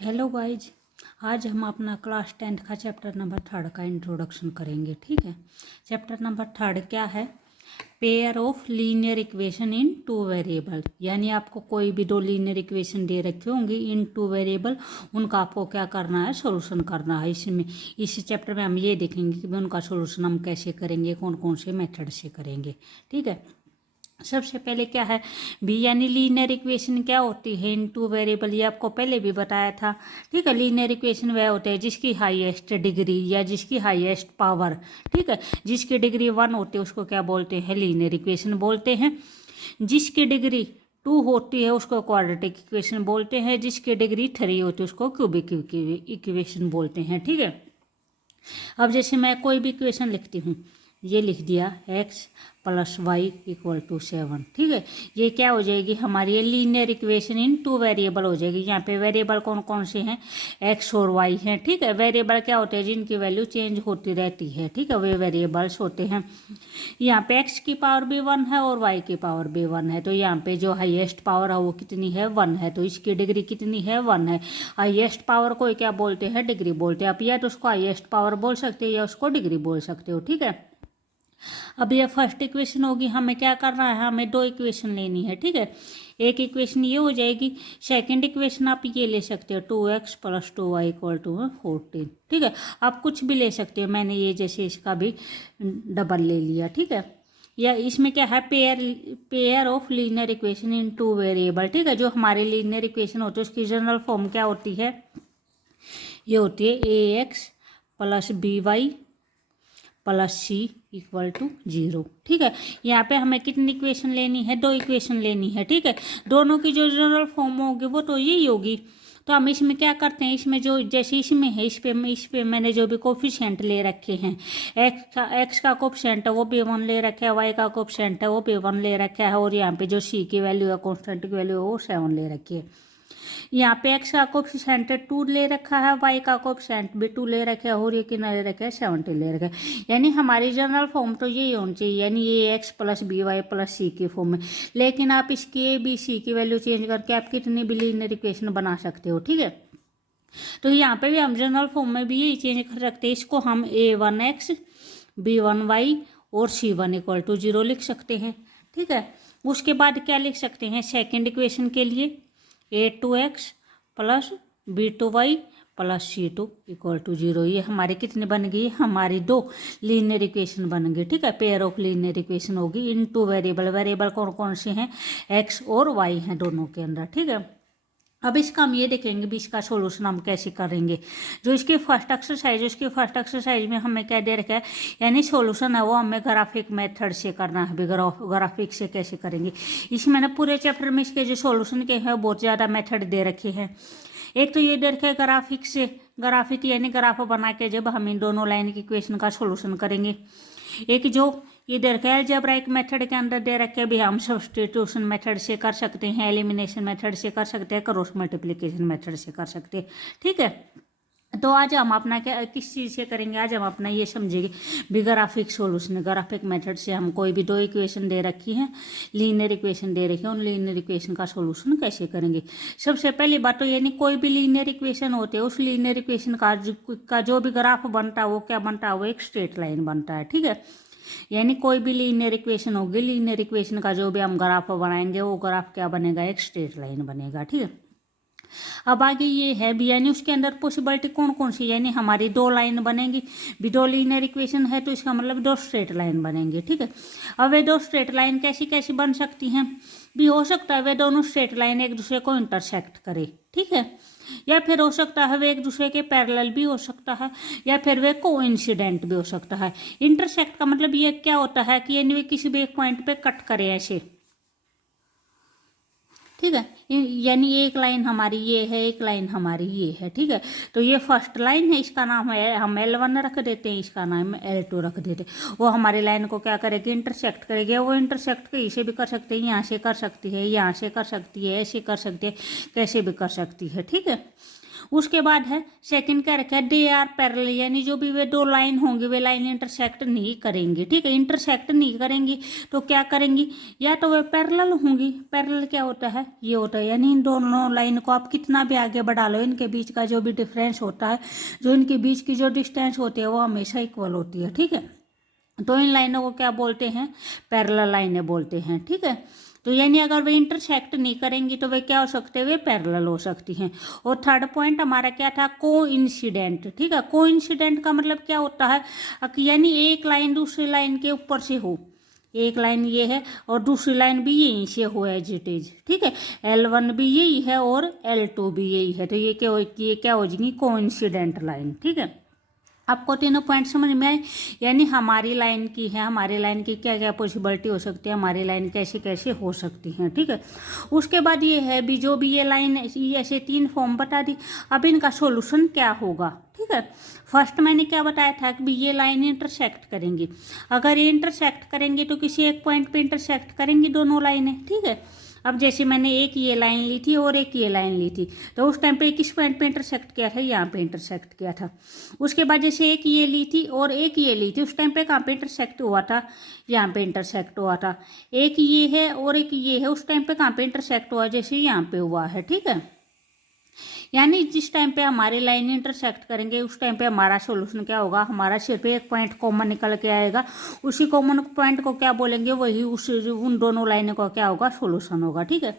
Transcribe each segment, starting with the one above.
Hello guys, आज हम अपना क्लास 10th का चैप्टर नंबर 3 का इंट्रोडक्शन करेंगे। ठीक है। चैप्टर नंबर 3 क्या है? Pair of linear equation in two variable. यानी आपको कोई भी दो लीनियर इक्वेशन दे रखी होंगी इन टू वेरिएबल, उनका आपको क्या करना है? सॉल्यूशन करना है। इसमें इस चैप्टर में हम ये देखेंगे कि उनका सॉल्यूशन हम कैसे करेंगे, कौन कौन से मेथड से करेंगे। ठीक है। सबसे पहले क्या है बी, यानी लीनियर इक्वेशन क्या होती है इन टू वेरिएबल, ये आपको पहले भी बताया था। ठीक है। लीनियर इक्वेशन वह होते हैं जिसकी हाईएस्ट डिग्री या जिसकी हाईएस्ट पावर, ठीक है, जिसकी डिग्री 1 होती है उसको क्या बोलते हैं? लीनियर इक्वेशन बोलते हैं। जिसकी डिग्री 2 होती है उसको क्वाड्रेटिक इक्वेशन बोलते हैं। जिसकी डिग्री 3 होती है उसको क्यूबिक इक्वेशन बोलते हैं। ठीक है। अब जैसे मैं कोई भी इक्वेशन लिखती हूँ, ये लिख दिया x + y = 7। ठीक है। ये क्या हो जाएगी? हमारी ये linear equation in two variable हो जाएगी। यहाँ पे वेरिएबल कौन कौन से हैं? x और y हैं। ठीक है। वेरिएबल क्या होते हैं? जिनकी वैल्यू चेंज होती रहती है। ठीक है, वे वेरिएबल्स होते हैं। यहाँ पे x की पावर भी 1 है और y की पावर भी 1 है। तो यहाँ पे जो हाईएस्ट पावर है वो कितनी है? 1 है। तो इसकी डिग्री कितनी है? 1 है। हाईएस्ट पावर को क्या बोलते हैं? डिग्री बोलते हैं। आप या तो उसको हाईएस्ट पावर बोल सकते हो या उसको डिग्री बोल सकते हो। ठीक है। अब ये फर्स्ट इक्वेशन होगी, हमें क्या करना है? हमें दो इक्वेशन लेनी है। ठीक है। एक इक्वेशन ये हो जाएगी। सेकंड इक्वेशन आप ये ले सकते हो 2x + 2y = 14। ठीक है। आप कुछ भी ले सकते हो, मैंने ये जैसे इसका भी डबल ले लिया। ठीक है। या इसमें क्या है? Pair of linear equation in two variable. ठीक है। जो हमारी लीनियर इक्वेशन होती है उसकी जनरल फॉर्म क्या होती है? ये होती है ax + by + c = 0। ठीक है। यहाँ पे हमें कितनी इक्वेशन लेनी है? दो इक्वेशन लेनी है। ठीक है। दोनों की जो जनरल फॉर्म होगी वो तो यही होगी। तो हम इसमें क्या करते हैं? इसमें जो जैसे इसमें है, इस पे मैंने जो भी कोफिशिएंट ले रखे हैं, एक्स का कोफिशिएंट है वो भी 1 ले रखा है, वाई का कोफिशिएंट है वो भी 1 ले रखा है, और यहाँ पे जो सी की वैल्यू है, कॉन्स्टेंट की वैल्यू है, वो 7 ले रखी है। यहाँ पे एक्स का कोफिशिएंट 2 ले रखा है, वाई का कोफिशिएंट भी 2 ले रखा है, और ये कितना ले रखा है? 70 ले रखा है। यानी हमारी जनरल फॉर्म तो यही होनी चाहिए, यानी ये एक्स + by + c की फॉर्म में। लेकिन आप इसकी ए बी सी की वैल्यू चेंज करके आप कितनी भी लीनियर इक्वेशन बना सकते हो। ठीक है। तो यहाँ पे भी हम जनरल फॉर्म में भी यही चेंज कर सकते हैं। इसको हम a1x b1y और c1 = 0 लिख सकते हैं। ठीक है। उसके बाद क्या लिख सकते हैं? सेकेंड इक्वेशन के लिए a2x + b2y + c2 = 0। ये हमारी कितनी बन गई? हमारी दो लीनियर इक्वेशन बन गई। ठीक है। पेयर ऑफ लीनियर इक्वेशन होगी इन टू वेरिएबल। वेरिएबल कौन कौन से हैं? x और y हैं दोनों के अंदर। ठीक है। अब इसका हम ये देखेंगे भी इसका सॉल्यूशन हम कैसे करेंगे। जो इसकी फर्स्ट एक्सरसाइज में हमें क्या दे रखा है, यानी सॉल्यूशन है वो हमें ग्राफिक मेथड से करना है। ग्राफिक से कैसे करेंगे? इसमें ना पूरे चैप्टर में इसके जो सॉल्यूशन के हैं बहुत ज़्यादा मेथड दे रखे हैं। एक तो ये दे रखा है ग्राफिक से, ग्राफिक यानी ग्राफ बना के जब हम इन दोनों लाइन की इक्वेशन का सॉल्यूशन करेंगे। एक जो ये दे रखा है अलजेब्राइक मेथड के अंदर दे रखे भी हम सब्स्टिट्यूशन मेथड से कर सकते हैं, एलिमिनेशन मेथड से कर सकते हैं, क्रॉस मल्टीप्लिकेशन मेथड से कर सकते हैं। ठीक है। तो आज हम अपना क्या किस चीज़ से करेंगे? आज हम अपना ये समझेंगे भी ग्राफिक सोल्यूशन। ग्राफिक मेथड से हम कोई भी दो इक्वेशन दे रखी हैं, लीनियर इक्वेशन दे रखी है, उन लीनियर इक्वेशन का सोल्यूशन कैसे करेंगे। सबसे पहली बात तो यानी कोई भी लीनियर इक्वेशन होते हैं, उस लीनियर इक्वेशन का जो भी ग्राफ बनता है वो क्या बनता है? वो एक स्ट्रेट लाइन बनता है। ठीक है। यानी कोई भी लीनियर इक्वेशन होगी, लीनियर इक्वेशन का जो भी हम ग्राफ बनाएंगे वो ग्राफ क्या बनेगा? एक स्ट्रेट लाइन बनेगा। ठीक है। अब आगे ये है भी, यानी उसके अंदर पॉसिबिलिटी कौन कौन सी, यानी हमारी दो लाइन बनेगी भी। दो लीनियर इक्वेशन है तो इसका मतलब दो स्ट्रेट लाइन बनेंगे। ठीक है। अब वे दो स्ट्रेट लाइन कैसी कैसी बन सकती हैं भी? हो सकता है वे दोनों स्ट्रेट लाइन एक दूसरे को इंटरसेक्ट करे। ठीक है। या फिर हो सकता है वे एक दूसरे के पैरेलल भी हो सकता है, या फिर वे कोइंसिडेंट भी हो सकता है। इंटरसेक्ट का मतलब ये क्या होता है कि यानी वे किसी भी एक पॉइंट पे कट करे ऐसे। ठीक है। यानी एक लाइन हमारी ये है, एक लाइन हमारी ये है। ठीक है। तो ये फर्स्ट लाइन है, इसका नाम है हम L1 रख देते हैं, इसका नाम L2 रख देते हैं। वो हमारी लाइन को क्या करेगी? इंटरसेक्ट करेगी। वो इंटरसेक्ट कहीं से भी कर सकते हैं, यहाँ से कर सकती है, यहाँ से कर सकती है, ऐसे कर सकती है, कैसे भी कर सकती है। ठीक है। उसके बाद है सेकंड क्या रखा है, दे आर पैरेलल, यानी जो भी वे दो लाइन होंगी वे लाइन इंटरसेक्ट नहीं करेंगी। ठीक है, इंटरसेक्ट नहीं करेंगी तो क्या करेंगी, या तो वे पैरेलल होंगी। पैरेलल क्या होता है, ये होता है यानी इन दोनों लाइन को आप कितना भी आगे बढ़ा लो, इनके बीच का जो भी डिफरेंस होता है, जो इनके बीच की जो डिस्टेंस होती है वो हमेशा इक्वल होती है। ठीक है, तो इन लाइनों को क्या बोलते हैं, पैरेलल लाइनें बोलते हैं। ठीक है, तो यानी अगर वे इंटरसेक्ट नहीं करेंगी तो वे क्या हो सकते हैं, वे पैरेलल हो सकती हैं। और थर्ड पॉइंट हमारा क्या था, कोइंसिडेंट। ठीक है, कोइंसिडेंट का मतलब क्या होता है, यानी एक लाइन दूसरी लाइन के ऊपर से हो, एक लाइन ये है और दूसरी लाइन भी यहीं से हो एज इट इज। ठीक है, L1 भी यही है और L2 भी यही है, तो ये क्या हो जाएगी, कोइंसिडेंट लाइन। ठीक है, आपको तीनों पॉइंट समझ में आए, यानी हमारी लाइन की है, हमारी लाइन की क्या क्या पॉसिबिलिटी हो सकती है, हमारी लाइन कैसे कैसे हो सकती हैं। ठीक है, उसके बाद ये है भी जो भी ये लाइन ऐसे 3 फॉर्म बता दी, अब इनका सॉल्यूशन क्या होगा। ठीक है, फर्स्ट मैंने क्या बताया था कि ये लाइन इंटरसेक्ट करेंगी, अगर ये इंटरसेक्ट करेंगे तो किसी एक पॉइंट पे इंटरसेक्ट करेंगी दोनों लाइनें। ठीक है, अब जैसे मैंने एक ये लाइन ली थी और एक ये लाइन ली थी, तो उस टाइम पे किस पॉइंट पे इंटरसेक्ट किया था, यहाँ पे इंटरसेक्ट किया था। उसके बाद जैसे एक ये ली थी और एक ये ली थी, उस टाइम पे कहाँ पे इंटरसेक्ट हुआ था, यहाँ पे इंटरसेक्ट हुआ था। एक ये है और एक ये है, उस टाइम पे कहाँ पे इंटरसेक्ट हुआ, जैसे यहाँ पे हुआ है। ठीक है, यानी जिस टाइम पे हमारी लाइन इंटरसेक्ट करेंगे उस टाइम पे हमारा सॉल्यूशन क्या होगा, हमारा सिर्फ एक पॉइंट कॉमन निकल के आएगा, उसी कॉमन पॉइंट को क्या बोलेंगे, वही उन दोनों लाइनों का क्या होगा, सॉल्यूशन होगा। ठीक है,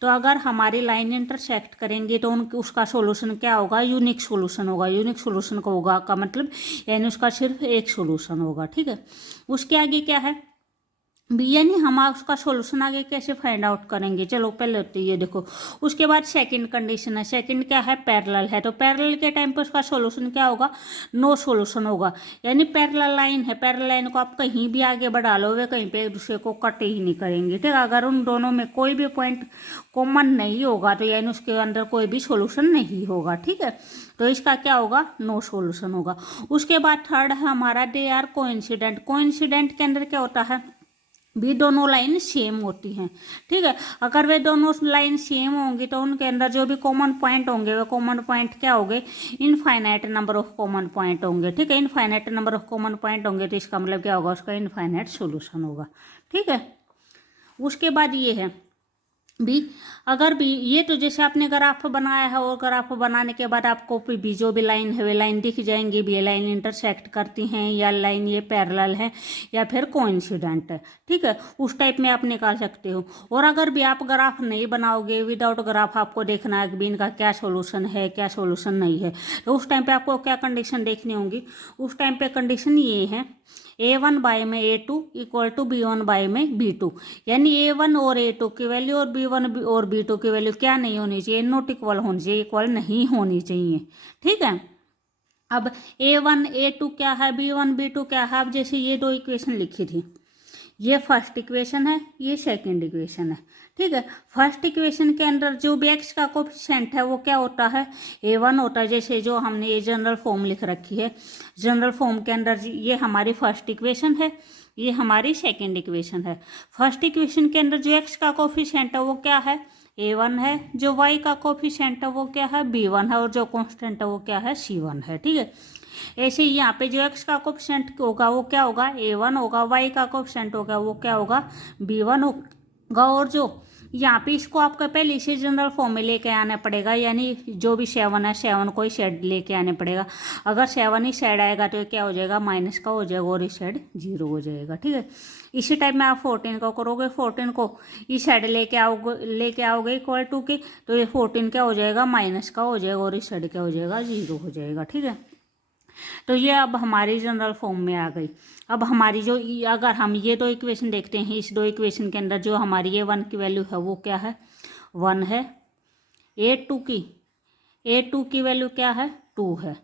तो अगर हमारी लाइन इंटरसेक्ट करेंगे तो उसका सॉल्यूशन क्या होगा, यूनिक सॉल्यूशन होगा। यूनिक सॉल्यूशन का होगा का मतलब यानी उसका सिर्फ एक सॉल्यूशन होगा। ठीक है, उसके आगे क्या है, यानी हम उसका सॉल्यूशन आगे कैसे फाइंड आउट करेंगे, चलो पहले होते ये देखो। उसके बाद सेकंड कंडीशन है, सेकंड क्या है, पैरेलल है, तो पैरेलल के टाइम पे उसका सॉल्यूशन क्या होगा, नो सॉल्यूशन होगा। यानी पैरेलल लाइन है, पैरेलल लाइन को आप कहीं भी आगे बढ़ा लो, वे कहीं पे एक दूसरे को कट ही नहीं करेंगे। ठीक है, अगर उन दोनों में कोई भी पॉइंट कॉमन नहीं होगा तो यानी उसके अंदर कोई भी सॉल्यूशन नहीं होगा। ठीक है, तो इसका क्या होगा, नो सॉल्यूशन होगा। उसके बाद थर्ड है हमारा, दे आर कोइंसिडेंट। कोइंसिडेंट के अंदर क्या होता है, भी दोनों लाइन सेम होती हैं। ठीक है, अगर वे दोनों लाइन सेम होंगी तो उनके अंदर जो भी कॉमन पॉइंट होंगे वे कॉमन पॉइंट क्या होंगे, infinite number of common point होंगे। ठीक है, infinite number of common point होंगे तो इसका मतलब क्या होगा, उसका इनफाइनाइट सॉल्यूशन होगा। ठीक है, उसके बाद ये है भी, अगर भी ये तो जैसे आपने ग्राफ बनाया है और ग्राफ बनाने के बाद आपको भी जो भी लाइन है वे लाइन दिख जाएंगी, भी ये लाइन इंटरसेक्ट करती हैं या लाइन ये पैरेलल है या फिर कोइंसिडेंट है। ठीक है, उस टाइप में आप निकाल सकते हो। और अगर भी आप ग्राफ नहीं बनाओगे, विदाउट ग्राफ आपको देखना है कि भी इनका क्या सोल्यूशन है क्या सोल्यूशन नहीं है, तो उस टाइम पे आपको क्या कंडीशन देखनी होगी, उस टाइम पे कंडीशन ये है, A1 बाय में A2 equal to B1 bye में B2, यानी A1 और A2 की वैल्यू और B1 और B2 की वैल्यू क्या नहीं होनी चाहिए, नॉट इक्वल होनी चाहिए, इक्वल नहीं होनी चाहिए। ठीक है, अब A1 A2 क्या है, B1 B2 क्या है, अब जैसे ये दो इक्वेशन लिखी थी, ये फर्स्ट इक्वेशन है, ये सेकंड इक्वेशन है। ठीक है, फर्स्ट इक्वेशन के अंदर जो भी एक्स का कोफिशिएंट है वो क्या होता है, A1 होता है। जैसे जो हमने ये जनरल फॉर्म लिख रखी है, जनरल फॉर्म के अंदर ये हमारी फर्स्ट इक्वेशन है, ये हमारी सेकंड इक्वेशन है। फर्स्ट इक्वेशन के अंदर जो एक्स का कोफिशिएंट है वो क्या है, A1 है, जो वाई का कोफिशिएंट है वो क्या है, B1 है, और जो कांस्टेंट है वो क्या है, C1 है। ठीक है, ऐसे ही यहाँ पे जो एक्स का कोफिशिएंट होगा वो क्या होगा, A1 होगा, वाई का कोफिशिएंट होगा वो क्या होगा, B1 होगा, और जो यहाँ पे इसको आपका पहले से जनरल फॉर्म में लेके आना पड़ेगा, यानी जो भी 7 है 7 को ही साइड लेके आने पड़ेगा। अगर 7 ही साइड आएगा तो क्या हो जाएगा, माइनस का हो जाएगा और इस साइड 0 हो जाएगा। ठीक है, इसी टाइप में आप 14 को करोगे, 14 को इस साइड लेके आओगे इक्वल टू के, तो ये 14 क्या हो जाएगा, माइनस का हो जाएगा और इस साइड क्या हो जाएगा, 0 हो जाएगा। ठीक है, तो ये अब हमारी जनरल फॉर्म में आ गई। अब हमारी जो अगर हम ये दो इक्वेशन देखते हैं, इस दो इक्वेशन के अंदर जो हमारी ये 1 की वैल्यू है वो क्या है, 1 है। A2 की वैल्यू क्या है, 2 है।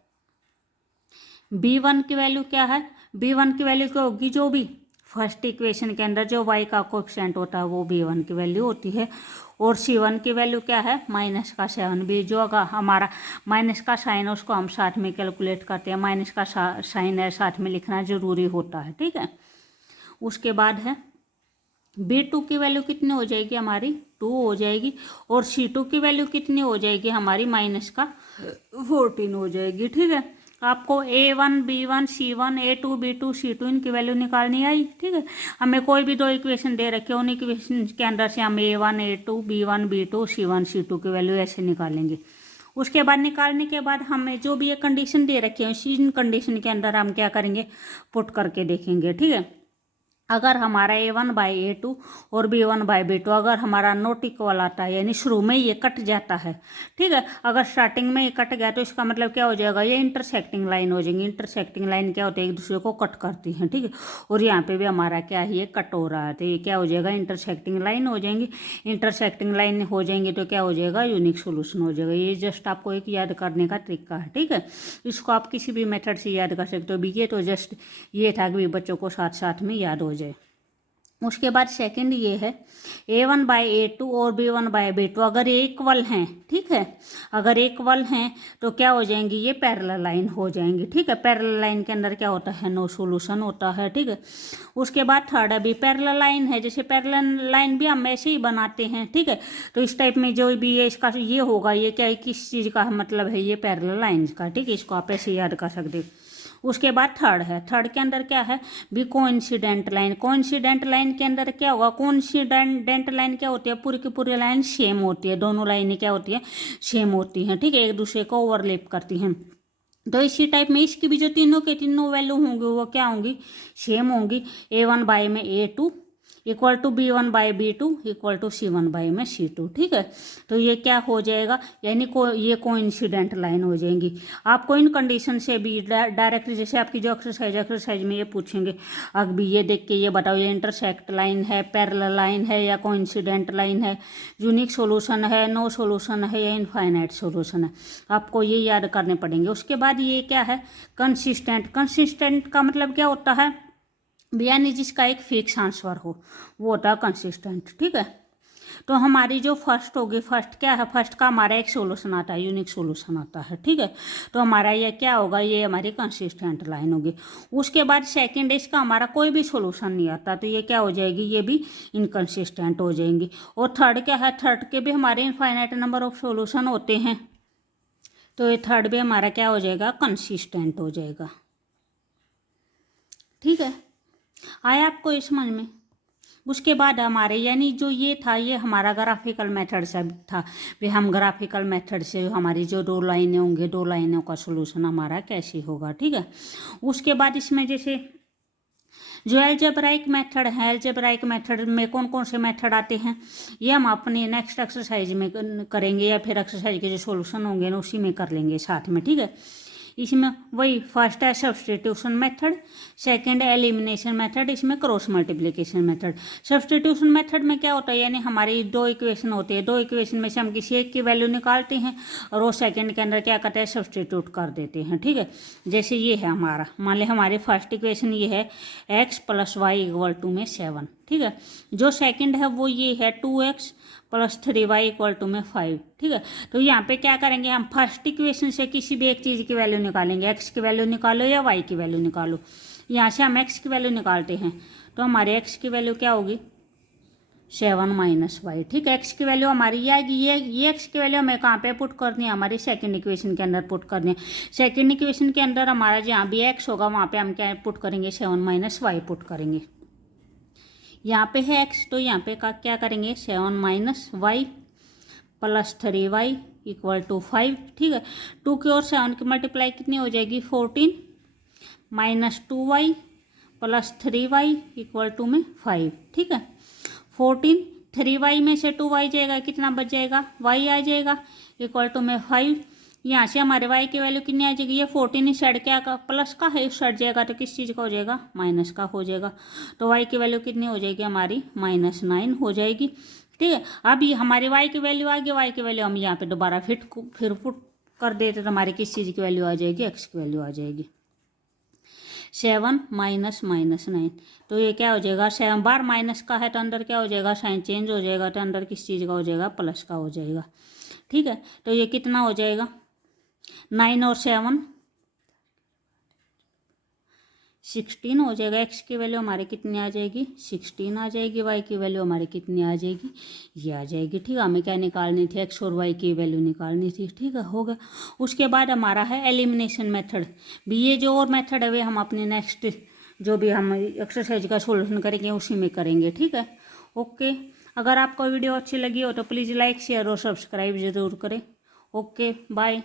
B1 की वैल्यू क्या है, B1 की वैल्यू क्या होगी, जो भी फर्स्ट इक्वेशन के अंदर जो y का कोएफिशिएंट होता है वो B1 की वैल्यू होती है। और C1 की वैल्यू क्या है, माइनस का 7। भी जो अगर हमारा माइनस का साइन है उसको हम साथ में कैलकुलेट करते हैं, माइनस का साइन है साथ में लिखना जरूरी होता है। ठीक है, उसके बाद है B2 की वैल्यू कितनी हो जाएगी हमारी 2 हो जाएगी, और C2 की वैल्यू कितनी हो जाएगी हमारी -14 हो जाएगी। ठीक है, आपको A1 B1 C1 A2 B2 C2 इनकी वैल्यू निकालनी आई। ठीक है, हमें कोई भी दो इक्वेशन दे रखे हो, उन इक्वेशन के अंदर से हम A1 A2 B1 B2 C1 C2 की वैल्यू ऐसे निकालेंगे। उसके बाद निकालने के बाद हमें जो भी ये कंडीशन दे रखे हैं, इस कंडीशन के अंदर हम क्या करेंगे, पुट करके देखेंगे। ठीक है, अगर हमारा A1/A2 और B1/B2 अगर हमारा नॉट इक्वल आता है, यानी शुरू में ये कट जाता है। ठीक है, अगर स्टार्टिंग में ये कट गया तो इसका मतलब क्या हो जाएगा, ये इंटरसेक्टिंग लाइन हो जाएंगी। इंटरसेक्टिंग लाइन क्या होती है, एक दूसरे को कट करती हैं। ठीक है, और यहाँ पे भी हमारा क्या है, ये कट हो रहा है, तो ये क्या हो जाएगा, इंटरसेक्टिंग लाइन हो जाएंगी। इंटरसेक्टिंग लाइन हो जाएंगी तो क्या हो जाएगा, यूनिक सोल्यूशन हो जाएगा। ये जस्ट आपको एक याद करने का तरीका है। ठीक है, इसको आप किसी भी मेथड से याद कर सकते हो। ये तो जस्ट ये था कि बच्चों को साथ साथ में याद हो जाए। उसके बाद सेकंड ये है A1/A2 और B1/B2 अगर ये इक्वल हैं। ठीक है, अगर इक्वल हैं तो क्या हो जाएंगी, ये पैरेलल लाइन हो जाएंगी। ठीक है, पैरेलल लाइन के अंदर क्या होता है, नो सॉल्यूशन होता है। ठीक है, उसके बाद थर्ड अभी पैरेलल लाइन है, जैसे पैरेलल लाइन भी हम ऐसे ही बनाते हैं। ठीक है, तो इस टाइप में जो भी ये इसका ये होगा, ये क्या है, किस चीज़ का मतलब है, ये पैरेलल लाइन का। ठीक है, इसको आप ऐसे याद कर सकते हो। उसके बाद थर्ड है, थर्ड के अंदर क्या है, भी कोइंसिडेंट लाइन। कोइंसिडेंट लाइन के अंदर क्या होगा, कोइंसिडेंट लाइन क्या होती है, पूरी की पूरी लाइन सेम होती है, दोनों लाइनें क्या होती है, सेम होती हैं। ठीक है, एक दूसरे को ओवरलैप करती हैं। तो इसी टाइप में इसकी भी जो तीनों के तीनों वैल्यू होंगी वो क्या होंगी, सेम होंगी। A1/A2 equal to B1/B2 equal to C1/C2। ठीक है, तो ये क्या हो जाएगा, यानी ये कोइंसिडेंट लाइन हो जाएंगी। आपको इन कंडीशन से भी डायरेक्ट, जैसे आपकी जो एक्सरसाइज में ये पूछेंगे, अब भी ये देख के ये बताओ, ये इंटरसेक्ट लाइन है, पैरेलल लाइन है, या कोइंसिडेंट लाइन है, यूनिक सोल्यूशन है, नो सोल्यूशन है, या इनफाइनाइट सोल्यूशन है, आपको ये याद करने पड़ेंगे। उसके बाद ये क्या है, कंसिस्टेंट। कंसिस्टेंट का मतलब क्या होता है, यानी जिसका एक फिक्स आंसर हो, वो होता है कंसिस्टेंट। ठीक है, तो हमारी जो फर्स्ट होगी, फर्स्ट क्या है, फर्स्ट का हमारा एक सोल्यूशन आता है, यूनिक सोल्यूशन आता है। ठीक है, तो हमारा ये क्या होगा, ये हमारी कंसिस्टेंट लाइन होगी। उसके बाद सेकंड, इसका हमारा कोई भी सोल्यूशन नहीं आता, तो ये क्या हो जाएगी, ये भी इनकंसिस्टेंट हो जाएंगी। और थर्ड क्या है, थर्ड के भी हमारे इनफाइनाइट नंबर ऑफ सोल्यूशन होते हैं, तो ये थर्ड भी हमारा क्या हो जाएगा, कंसिस्टेंट हो जाएगा। ठीक है, आया आपको ये समझ में। उसके बाद हमारे, यानी जो ये था, ये हमारा ग्राफिकल मेथड से था भी, हम ग्राफिकल मेथड से हमारी जो दो लाइनें होंगी, दो लाइनों का सोल्यूशन हमारा कैसे होगा। ठीक है, उसके बाद इसमें जैसे जो एल्जेब्राइक मेथड है, एल्जेब्राइक मेथड में कौन कौन से मेथड आते हैं, ये हम अपने नेक्स्ट एक्सरसाइज में करेंगे, या फिर एक्सरसाइज के जो सोल्यूशन होंगे ना उसी में कर लेंगे साथ में। ठीक है, इसमें वही फर्स्ट है सब्सटीट्यूशन मेथड, सेकंड है एलिमिनेशन मेथड, इसमें cross multiplication method. Substitution method में क्या होता है, यानी हमारी दो इक्वेशन होती है, दो इक्वेशन में से हम किसी एक की वैल्यू निकालते हैं और वो सेकंड के अंदर क्या करते हैं, सब्सटीट्यूट कर देते हैं। ठीक है, जैसे ये है हमारा, मान लें हमारी फर्स्ट इक्वेशन ये है x + y = 7। ठीक है, जो सेकंड है वो ये है 2x + 3y = 5। ठीक है, तो यहाँ पे क्या करेंगे, हम फर्स्ट इक्वेशन से किसी भी एक चीज़ की वैल्यू निकालेंगे, x की वैल्यू निकालो या y की वैल्यू निकालो। यहाँ से हम x की वैल्यू निकालते हैं, तो हमारे x की वैल्यू क्या होगी, 7 - y। ठीक है, x की वैल्यू हमारी ये आएगी, ये x की वैल्यू हमें कहाँ पे पुट करनी है, हमारी सेकंड इक्वेशन के अंदर पुट करनी है। सेकंड इक्वेशन के अंदर हमारा जहाँ भी x होगा वहाँ पे हम क्या पुट करेंगे, 7 - y पुट करेंगे। यहाँ पे है x, तो यहाँ पे का क्या करेंगे, 7 - y + 3y = 5। ठीक है, 2 की और 7 की मल्टीप्लाई कितनी हो जाएगी, 14 - 2y + 3y = 5। ठीक है, 14, 3y में से 2y जाएगा, कितना बच जाएगा, y आ जाएगा, = 5। यहाँ से हमारे y की वैल्यू कितनी आ जाएगी, ये 14 इस साइड क्या का प्लस का है, इस साइड जाएगा तो किस चीज़ का हो जाएगा, माइनस का हो जाएगा। तो y की वैल्यू कितनी हो जाएगी हमारी, -9 हो जाएगी। ठीक है, अब ये हमारे y की वैल्यू आ गई, y की वैल्यू हम यहाँ पे दोबारा फिर पुट कर देते तो हमारी किस चीज़ की वैल्यू आ जाएगी, x की वैल्यू आ जाएगी। 7 - -9, तो ये क्या हो जाएगा, 7 बार माइनस का है तो अंदर क्या हो जाएगा, साइन चेंज हो जाएगा, तो अंदर किस चीज़ का हो जाएगा, प्लस का हो जाएगा। ठीक है, तो ये कितना हो जाएगा, 9 और 7 16 हो जाएगा। एक्स की वैल्यू हमारी कितनी आ जाएगी 16 आ जाएगी। वाई की वैल्यू हमारी कितनी आ जाएगी ये आ जाएगी। ठीक है, हमें क्या निकालनी थी एक्स और वाई की वैल्यू निकालनी थी। ठीक है, हो गया। उसके बाद हमारा है एलिमिनेशन मेथड। भी ये जो और मेथड है वे हम अपने नेक्स्ट जो भी हम एक्सरसाइज का सोल्यूशन करेंगे उसी में करेंगे। ठीक है, ओके। अगर आपको वीडियो अच्छी लगी हो तो प्लीज़ लाइक शेयर और सब्सक्राइब ज़रूर करें। Okay, bye.